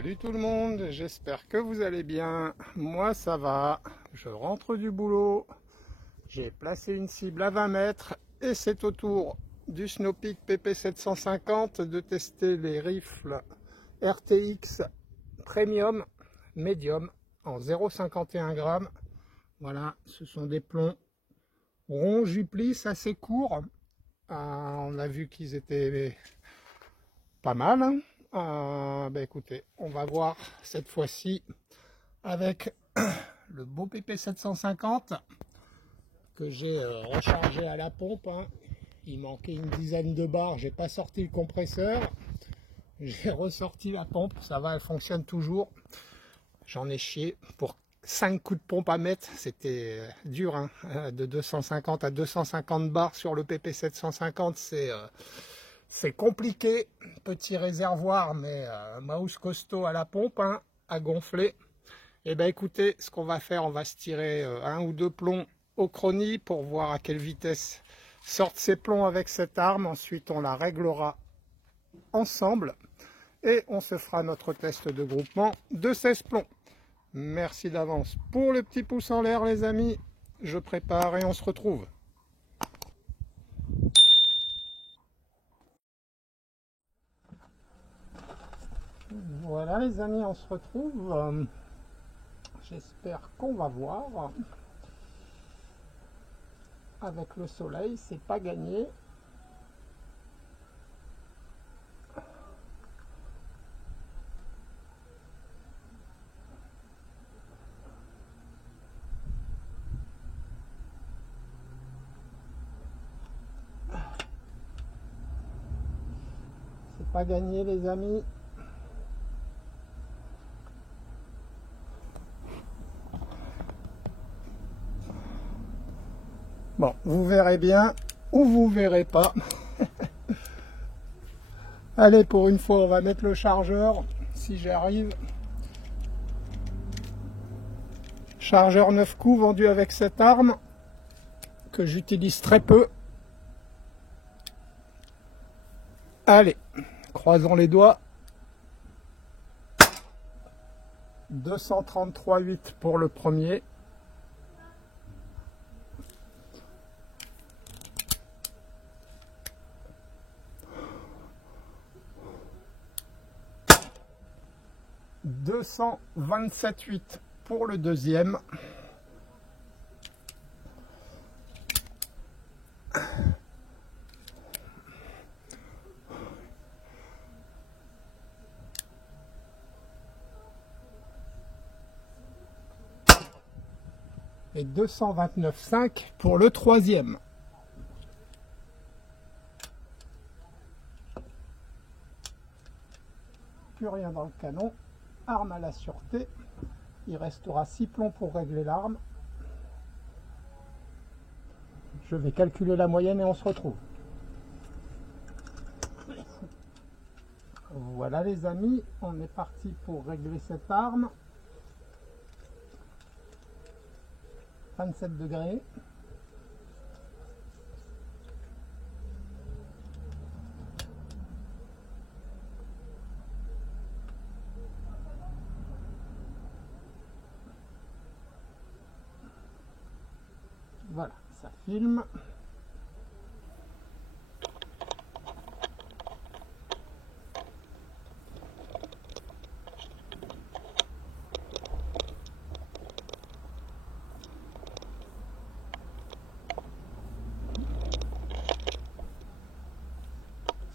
Salut tout le monde, j'espère que vous allez bien. Moi ça va, je rentre du boulot, j'ai placé une cible à 20 mètres et c'est au tour du Snow-Peak PP750 de tester les rifles RTX Premium Medium en 0,51 g. Voilà, ce sont des plombs ronds Juplis assez courts. On a vu qu'ils étaient pas mal, hein. Écoutez, on va voir cette fois-ci avec le beau PP750 que j'ai rechargé à la pompe, hein. Il manquait une dizaine de bars, j'ai pas sorti le compresseur, j'ai ressorti la pompe, ça va, elle fonctionne toujours. J'en ai chié pour 5 coups de pompe à mettre, c'était dur, hein. De 250 à 250 bars sur le PP750, c'est compliqué. Petit réservoir, mais mouse costaud à la pompe, hein, à gonfler. Et ben écoutez, ce qu'on va faire, on va se tirer un ou deux plombs au chrony pour voir à quelle vitesse sortent ces plombs avec cette arme. Ensuite, on la réglera ensemble et on se fera notre test de groupement de 16 plombs. Merci d'avance pour le petit pouce en l'air, les amis. Je prépare et on se retrouve. Voilà les amis, on se retrouve. J'espère qu'on va voir. Avec le soleil, c'est pas gagné. C'est pas gagné les amis. Bon, vous verrez bien ou vous verrez pas. Allez, pour une fois, on va mettre le chargeur, si j'y arrive. Chargeur 9 coups vendu avec cette arme, que j'utilise très peu. Allez, croisons les doigts. 233,8 pour le premier. « 227,8 pour le deuxième. Et 229,5 pour le troisième. Plus rien dans le canon. Arme à la sûreté. Il restera 6 plombs pour régler l'arme. Je vais calculer la moyenne et on se retrouve. Voilà les amis, on est parti pour régler cette arme. 27 degrés. Voilà, ça filme.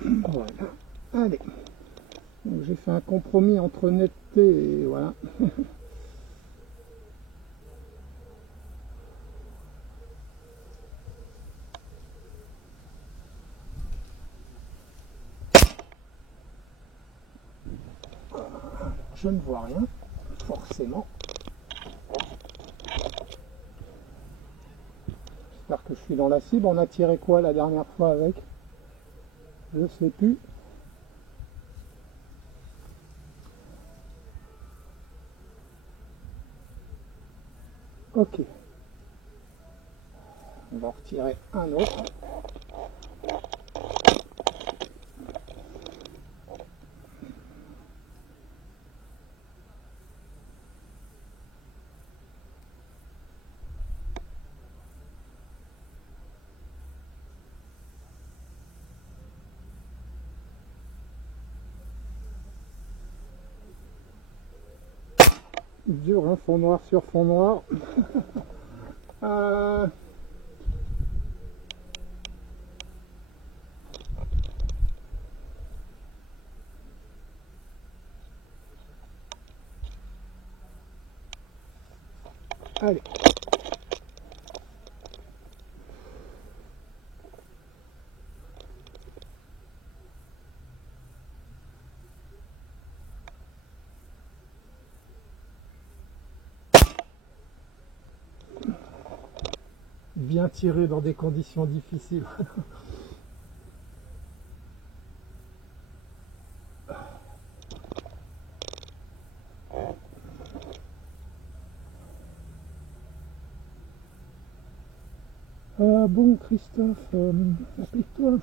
Voilà, allez. J'ai fait un compromis entre netteté et voilà. Je ne vois rien, forcément. J'espère que je suis dans la cible. On a tiré quoi la dernière fois avec? Je ne sais plus. Ok. On va en retirer un autre. dur, hein, fond noir sur fond noir. Allez. Bien tiré dans des conditions difficiles. Bon Christophe, applique-toi.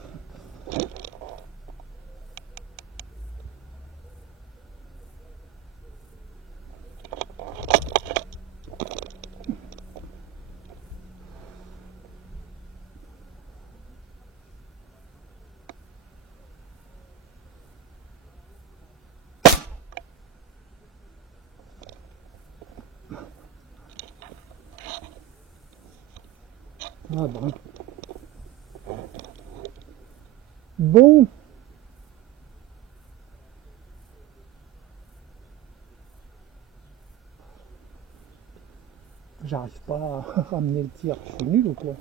Ah bon. Bon. J'arrive pas à ramener le tir. Je suis nul ou quoi?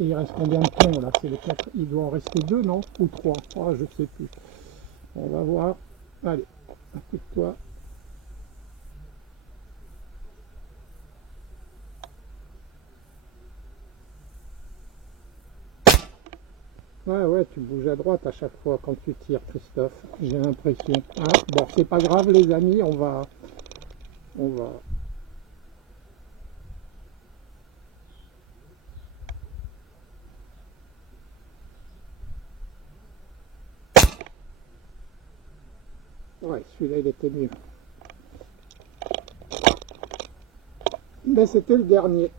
Et il reste combien de plombs là? C'est les 4. Il doit en rester 2, non? Ou 3? Ah, je sais plus. On va voir. Allez, applique-toi. Ouais, tu bouges à droite à chaque fois quand tu tires, Christophe. J'ai l'impression. Hein, bon, c'est pas grave, les amis, on va. Ouais, celui-là, il était mieux. Mais c'était le dernier.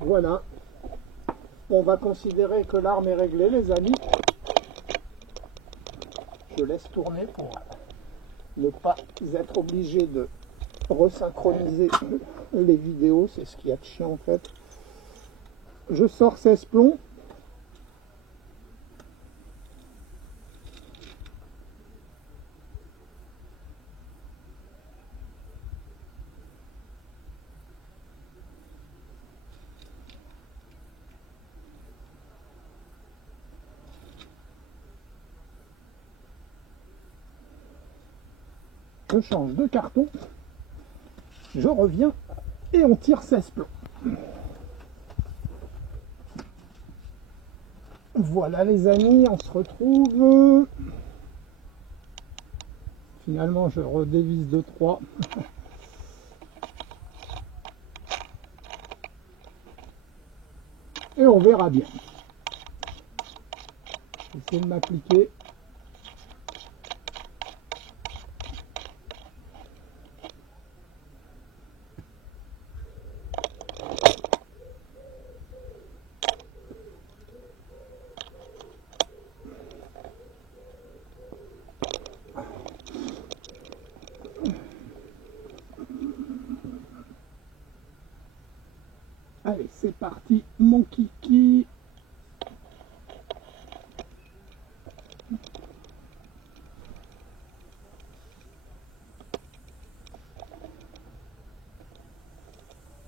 Voilà. On va considérer que l'arme est réglée, les amis. Je laisse tourner pour ne pas être obligé de resynchroniser les vidéos. C'est ce qu'il y a de chiant en fait. Je sors 16 plombs. Je change de carton, je reviens et on tire 16 plombs. Voilà les amis, on se retrouve. Finalement je redévise de 3. Et on verra bien. J'essaie de m'appliquer. Allez, c'est parti, mon kiki.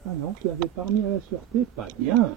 Ah non, je l'avais pas remis à la sûreté, pas bien.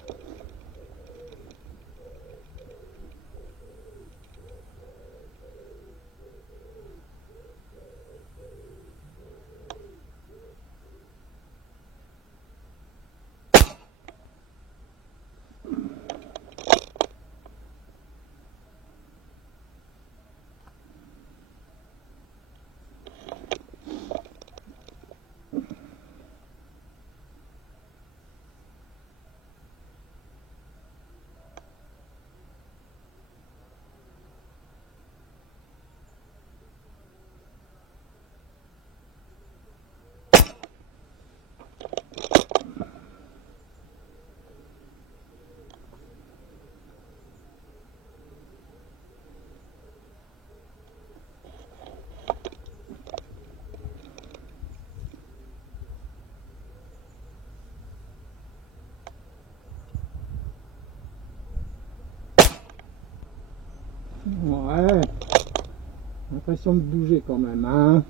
l'impression de bouger quand même, hein.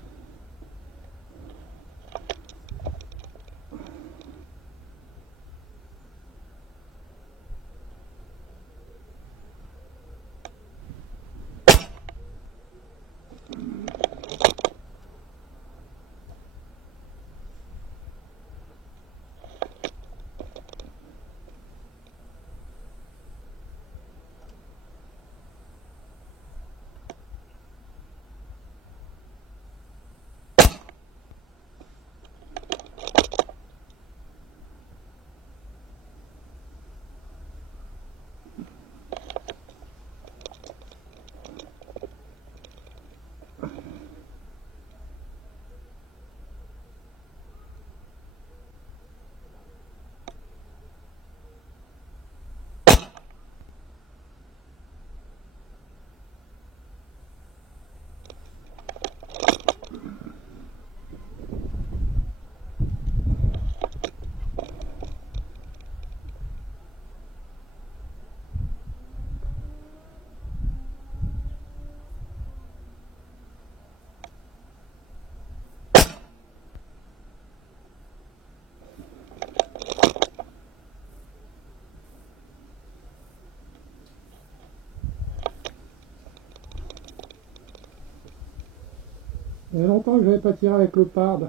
Il y a longtemps que je n'avais pas tiré avec le pard.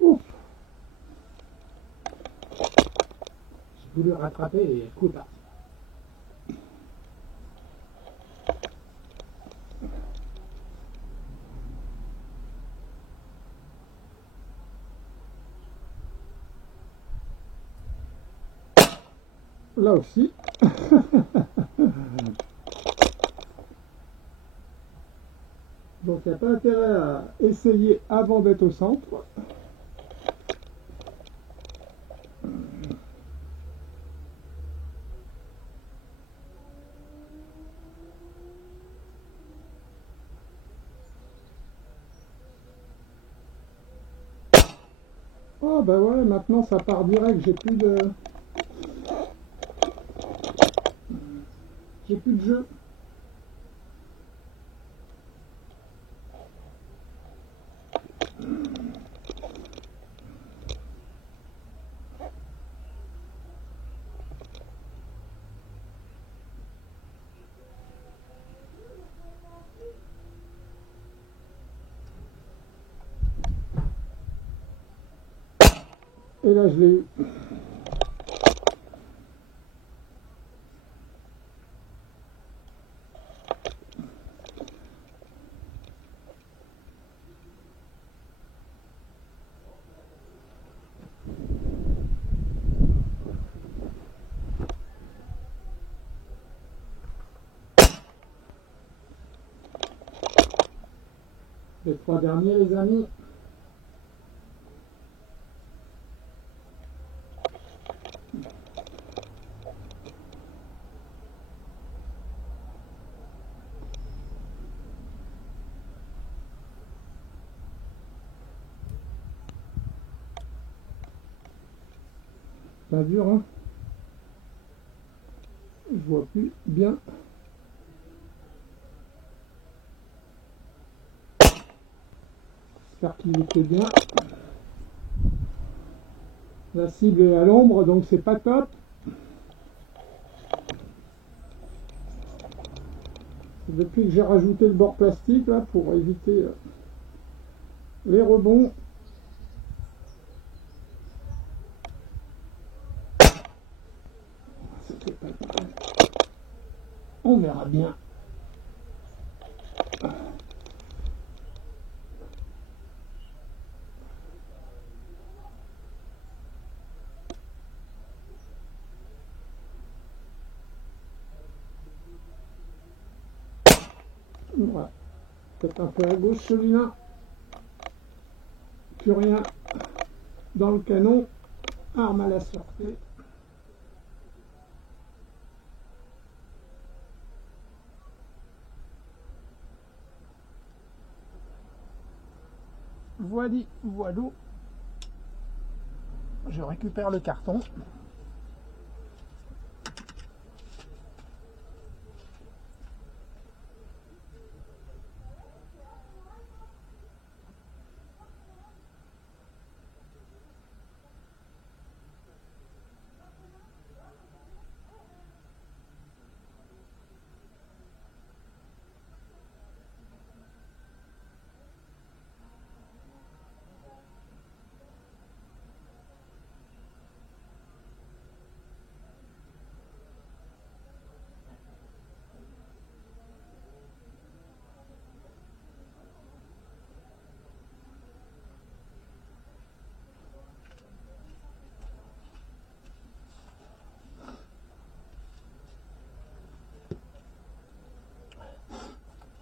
Ouf! J'ai voulu rattraper et le coup est parti. Là aussi. Donc il n'y a pas intérêt à essayer avant d'être au centre. Oh bah ouais, maintenant ça part direct, j'ai plus de jeu. Et là je l'ai eu. Les trois derniers les amis. Pas dur, hein. Je vois plus bien. J'espère qu'il était bien. La cible est à l'ombre, donc c'est pas top. Depuis que j'ai rajouté le bord plastique là pour éviter les rebonds. C'était pas mal. On verra bien. Voilà. peut-être un peu à gauche celui-là. Plus rien dans le canon. Arme à la sûreté. Voilà, voilà. Je récupère le carton.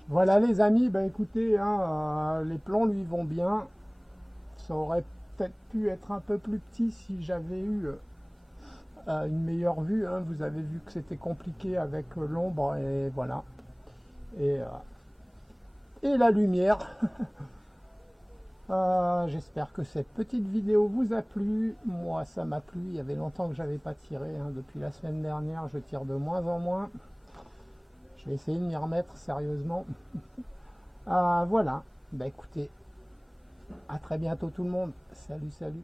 Voilà les amis, ben écoutez, hein, les plans lui vont bien. Ça aurait peut-être pu être un peu plus petit si j'avais eu une meilleure vue, hein. Vous avez vu que c'était compliqué avec l'ombre et voilà. Et la lumière. J'espère que cette petite vidéo vous a plu. Moi ça m'a plu, il y avait longtemps que j'avais pas tiré, hein. Depuis la semaine dernière je tire de moins en moins. Je vais essayer de m'y remettre sérieusement. Voilà, bah écoutez, à très bientôt tout le monde. Salut, salut.